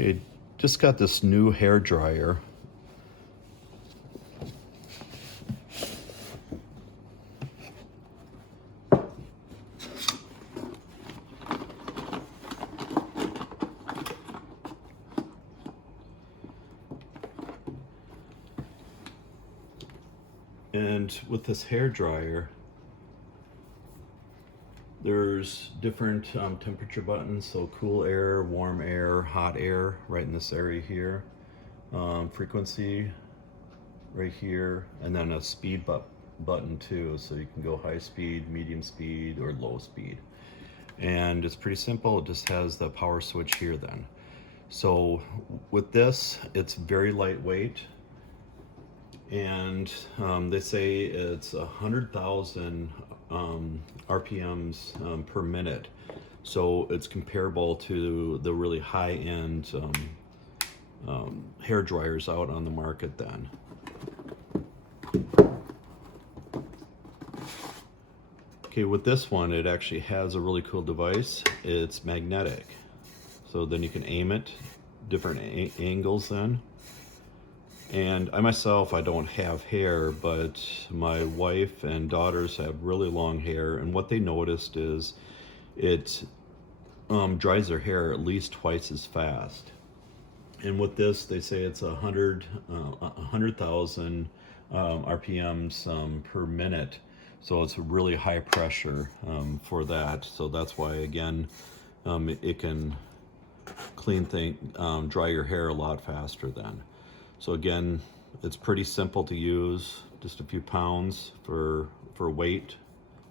Okay, just got this new hair dryer. And with this hair dryer, there's different temperature buttons, so cool air, warm air, hot air, right in this area here. Frequency right here, and then a speed button too, so you can go high speed, medium speed, or low speed. And it's pretty simple, it just has the power switch here then. So with this, it's very lightweight, and they say it's 100,000 RPMs per minute. So it's comparable to the really high-end hair dryers out on the market then. Okay, with this one, it actually has a really cool device. It's magnetic. So then you can aim it different angles then. And I myself, I don't have hair, but my wife and daughters have really long hair, and what they noticed is it dries their hair at least twice as fast. And with this, they say it's 100,000 RPMs per minute. So it's really high pressure for that. So that's why, again, it can dry your hair a lot faster then. So again, it's pretty simple to use, just a few pounds for weight.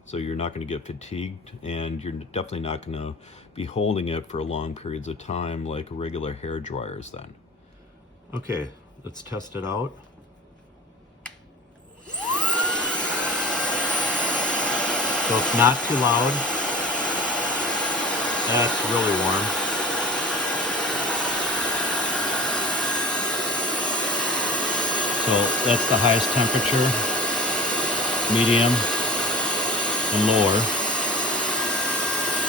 So you're not going to get fatigued, and you're definitely not going to be holding it for long periods of time like regular hair dryers then. Okay, let's test it out. So it's not too loud. That's really warm. So that's the highest temperature, medium, and lower.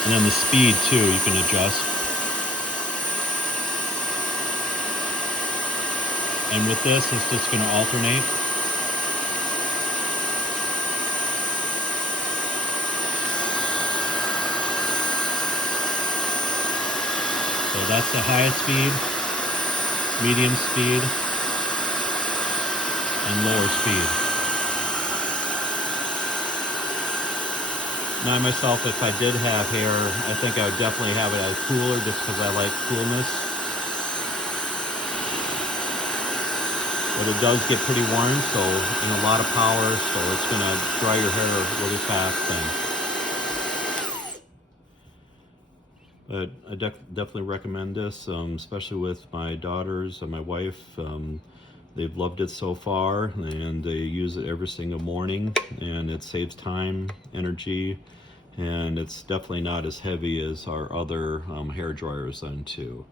And then the speed too, you can adjust. And with this, it's just going to alternate. So that's the highest speed, medium speed, and lower speed. Now myself, if I did have hair, I think I would definitely have it as cooler just because I like coolness. But it does get pretty warm, so, and a lot of power, so it's going to dry your hair really fast then. But I definitely recommend this, especially with my daughters and my wife. They've loved it so far, and they use it every single morning, and it saves time, energy, and it's definitely not as heavy as our other hair dryers then too.